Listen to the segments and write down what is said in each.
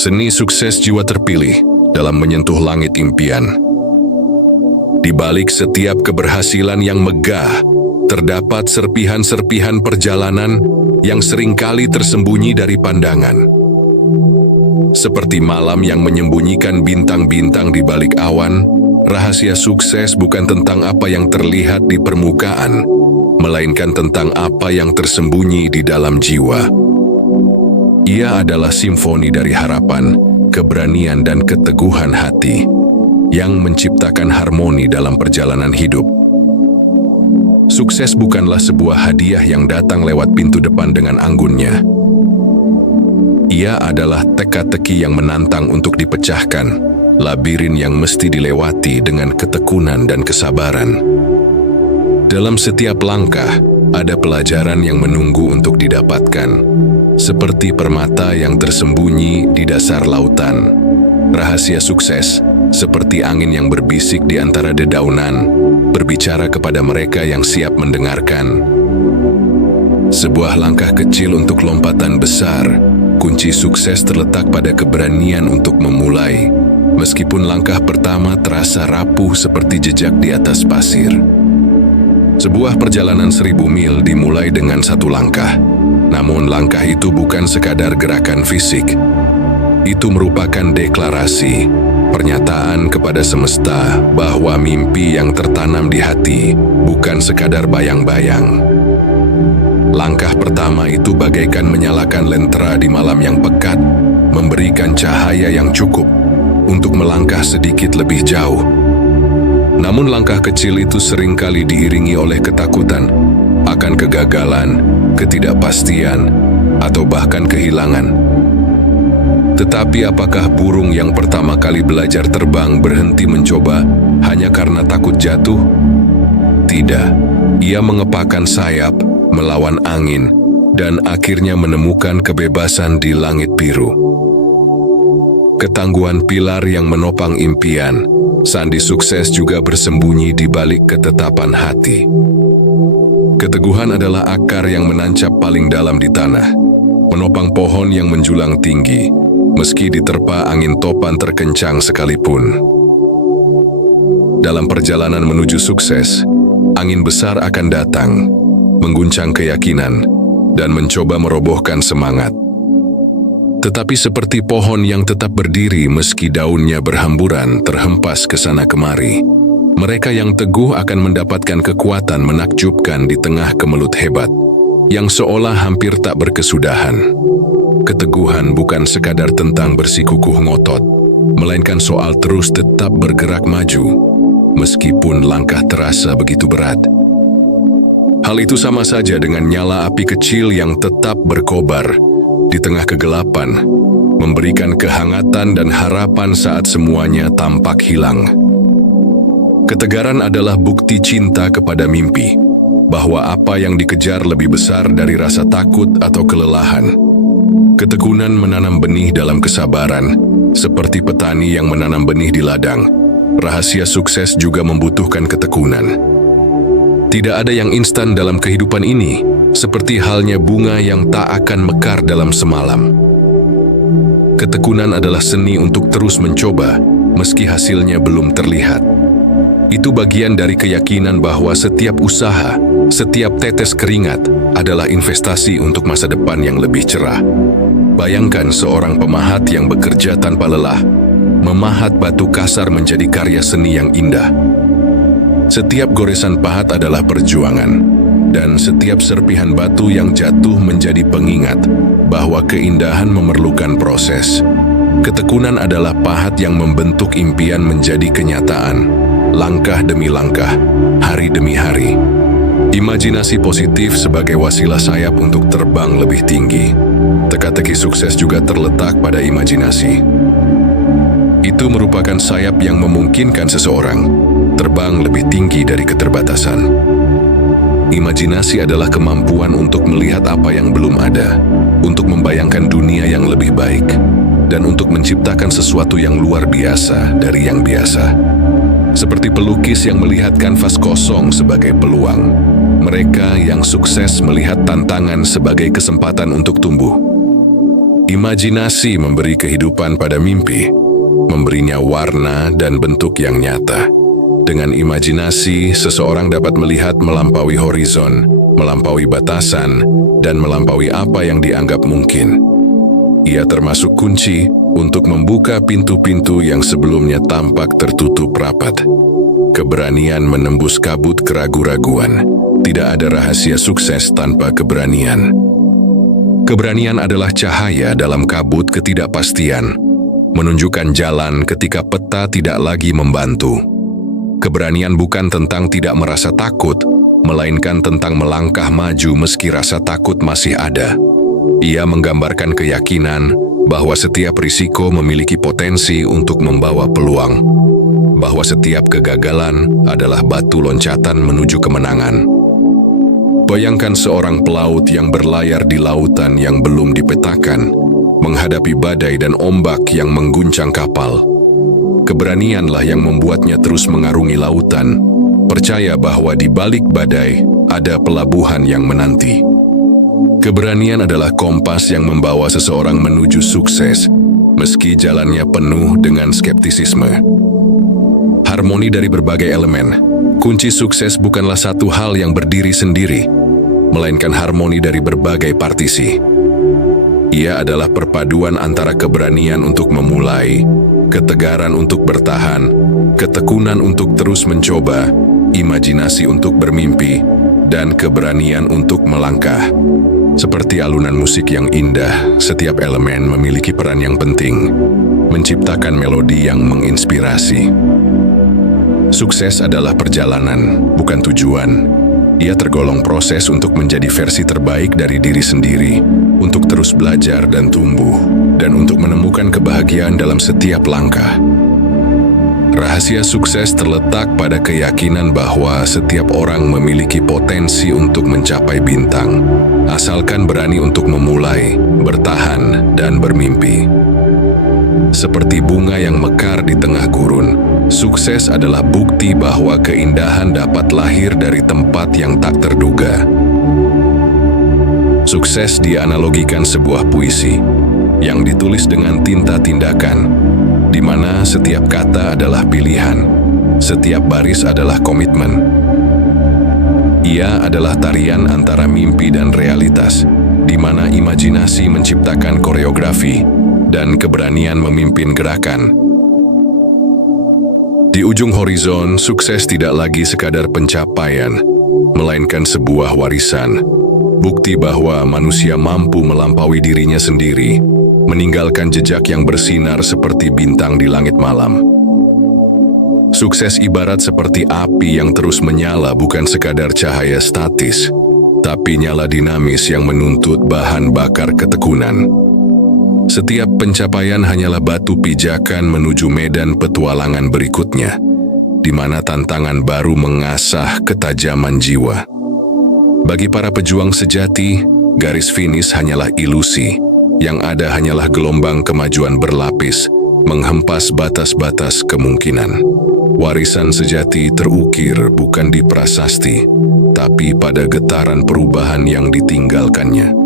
Seni sukses jiwa terpilih dalam menyentuh langit impian. Di balik setiap keberhasilan yang megah, terdapat serpihan-serpihan perjalanan yang seringkali tersembunyi dari pandangan. Seperti malam yang menyembunyikan bintang-bintang di balik awan, rahasia sukses bukan tentang apa yang terlihat di permukaan, melainkan tentang apa yang tersembunyi di dalam jiwa. Ia adalah simfoni dari harapan, keberanian, dan keteguhan hati yang menciptakan harmoni dalam perjalanan hidup. Sukses bukanlah sebuah hadiah yang datang lewat pintu depan dengan anggunnya. Ia adalah teka-teki yang menantang untuk dipecahkan, labirin yang mesti dilewati dengan ketekunan dan kesabaran. Dalam setiap langkah, ada pelajaran yang menunggu untuk didapatkan, seperti permata yang tersembunyi di dasar lautan. Rahasia sukses, seperti angin yang berbisik di antara dedaunan, berbicara kepada mereka yang siap mendengarkan. Sebuah langkah kecil untuk lompatan besar, kunci sukses terletak pada keberanian untuk memulai, meskipun langkah pertama terasa rapuh seperti jejak di atas pasir. Sebuah perjalanan 1000 mil dimulai dengan satu langkah, namun langkah itu bukan sekadar gerakan fisik. Itu merupakan deklarasi, pernyataan kepada semesta bahwa mimpi yang tertanam di hati bukan sekadar bayang-bayang. Langkah pertama itu bagaikan menyalakan lentera di malam yang pekat, memberikan cahaya yang cukup untuk melangkah sedikit lebih jauh. Namun langkah kecil itu seringkali diiringi oleh ketakutan akan kegagalan, ketidakpastian, atau bahkan kehilangan. Tetapi apakah burung yang pertama kali belajar terbang berhenti mencoba hanya karena takut jatuh? Tidak, ia mengepakkan sayap, melawan angin, dan akhirnya menemukan kebebasan di langit biru. Ketangguhan pilar yang menopang impian, sandi sukses juga bersembunyi di balik ketetapan hati. Keteguhan adalah akar yang menancap paling dalam di tanah, menopang pohon yang menjulang tinggi, meski diterpa angin topan terkencang sekalipun. Dalam perjalanan menuju sukses, angin besar akan datang, mengguncang keyakinan, dan mencoba merobohkan semangat. Tetapi seperti pohon yang tetap berdiri meski daunnya berhamburan terhempas ke sana kemari, mereka yang teguh akan mendapatkan kekuatan menakjubkan di tengah kemelut hebat, yang seolah hampir tak berkesudahan. Keteguhan bukan sekadar tentang bersikukuh ngotot, melainkan soal terus tetap bergerak maju, meskipun langkah terasa begitu berat. Hal itu sama saja dengan nyala api kecil yang tetap berkobar di tengah kegelapan, memberikan kehangatan dan harapan saat semuanya tampak hilang. Ketegaran adalah bukti cinta kepada mimpi, bahwa apa yang dikejar lebih besar dari rasa takut atau kelelahan. Ketekunan menanam benih dalam kesabaran, seperti petani yang menanam benih di ladang. Rahasia sukses juga membutuhkan ketekunan. Tidak ada yang instan dalam kehidupan ini, seperti halnya bunga yang tak akan mekar dalam semalam. Ketekunan adalah seni untuk terus mencoba, meski hasilnya belum terlihat. Itu bagian dari keyakinan bahwa setiap usaha, setiap tetes keringat adalah investasi untuk masa depan yang lebih cerah. Bayangkan seorang pemahat yang bekerja tanpa lelah, memahat batu kasar menjadi karya seni yang indah. Setiap goresan pahat adalah perjuangan, dan setiap serpihan batu yang jatuh menjadi pengingat bahwa keindahan memerlukan proses. Ketekunan adalah pahat yang membentuk impian menjadi kenyataan, langkah demi langkah, hari demi hari. Imajinasi positif sebagai wasilah sayap untuk terbang lebih tinggi. Teka-teki sukses juga terletak pada imajinasi. Itu merupakan sayap yang memungkinkan seseorang terbang lebih tinggi dari keterbatasan. Imajinasi adalah kemampuan untuk melihat apa yang belum ada, untuk membayangkan dunia yang lebih baik, dan untuk menciptakan sesuatu yang luar biasa dari yang biasa. Seperti pelukis yang melihat kanvas kosong sebagai peluang, mereka yang sukses melihat tantangan sebagai kesempatan untuk tumbuh. Imajinasi memberi kehidupan pada mimpi, memberinya warna dan bentuk yang nyata. Dengan imajinasi, seseorang dapat melihat melampaui horizon, melampaui batasan, dan melampaui apa yang dianggap mungkin. Ia termasuk kunci untuk membuka pintu-pintu yang sebelumnya tampak tertutup rapat. Keberanian menembus kabut keraguan-raguan. Tidak ada rahasia sukses tanpa keberanian. Keberanian adalah cahaya dalam kabut ketidakpastian, menunjukkan jalan ketika peta tidak lagi membantu. Keberanian bukan tentang tidak merasa takut, melainkan tentang melangkah maju meski rasa takut masih ada. Ia menggambarkan keyakinan bahwa setiap risiko memiliki potensi untuk membawa peluang, bahwa setiap kegagalan adalah batu loncatan menuju kemenangan. Bayangkan seorang pelaut yang berlayar di lautan yang belum dipetakan, menghadapi badai dan ombak yang mengguncang kapal. Keberanianlah yang membuatnya terus mengarungi lautan, percaya bahwa di balik badai ada pelabuhan yang menanti. Keberanian adalah kompas yang membawa seseorang menuju sukses, meski jalannya penuh dengan skeptisisme. Harmoni dari berbagai elemen. Kunci sukses bukanlah satu hal yang berdiri sendiri, melainkan harmoni dari berbagai partisi. Ia adalah perpaduan antara keberanian untuk memulai, ketegaran untuk bertahan, ketekunan untuk terus mencoba, imajinasi untuk bermimpi, dan keberanian untuk melangkah. Seperti alunan musik yang indah, setiap elemen memiliki peran yang penting, menciptakan melodi yang menginspirasi. Sukses adalah perjalanan, bukan tujuan. Ia tergolong proses untuk menjadi versi terbaik dari diri sendiri, untuk terus belajar dan tumbuh, dan untuk menemukan kebahagiaan dalam setiap langkah. Rahasia sukses terletak pada keyakinan bahwa setiap orang memiliki potensi untuk mencapai bintang, asalkan berani untuk memulai, bertahan, dan bermimpi. Seperti bunga yang mekar di tengah gurun, sukses adalah bukti bahwa keindahan dapat lahir dari tempat yang tak terduga. Sukses dianalogikan sebuah puisi yang ditulis dengan tinta tindakan, di mana setiap kata adalah pilihan, setiap baris adalah komitmen. Ia adalah tarian antara mimpi dan realitas, di mana imajinasi menciptakan koreografi dan keberanian memimpin gerakan. Di ujung horizon, sukses tidak lagi sekadar pencapaian, melainkan sebuah warisan. Bukti bahwa manusia mampu melampaui dirinya sendiri, meninggalkan jejak yang bersinar seperti bintang di langit malam. Sukses ibarat seperti api yang terus menyala, bukan sekadar cahaya statis, tapi nyala dinamis yang menuntut bahan bakar ketekunan. Setiap pencapaian hanyalah batu pijakan menuju medan petualangan berikutnya, di mana tantangan baru mengasah ketajaman jiwa. Bagi para pejuang sejati, garis finish hanyalah ilusi, yang ada hanyalah gelombang kemajuan berlapis, menghempas batas-batas kemungkinan. Warisan sejati terukir bukan di prasasti, tapi pada getaran perubahan yang ditinggalkannya.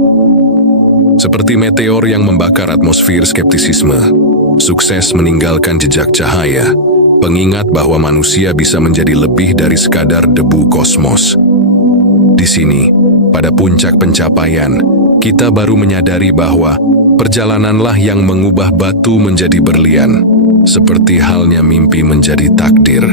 Seperti meteor yang membakar atmosfer skeptisisme, sukses meninggalkan jejak cahaya, pengingat bahwa manusia bisa menjadi lebih dari sekadar debu kosmos. Di sini, pada puncak pencapaian, kita baru menyadari bahwa perjalananlah yang mengubah batu menjadi berlian, seperti halnya mimpi menjadi takdir.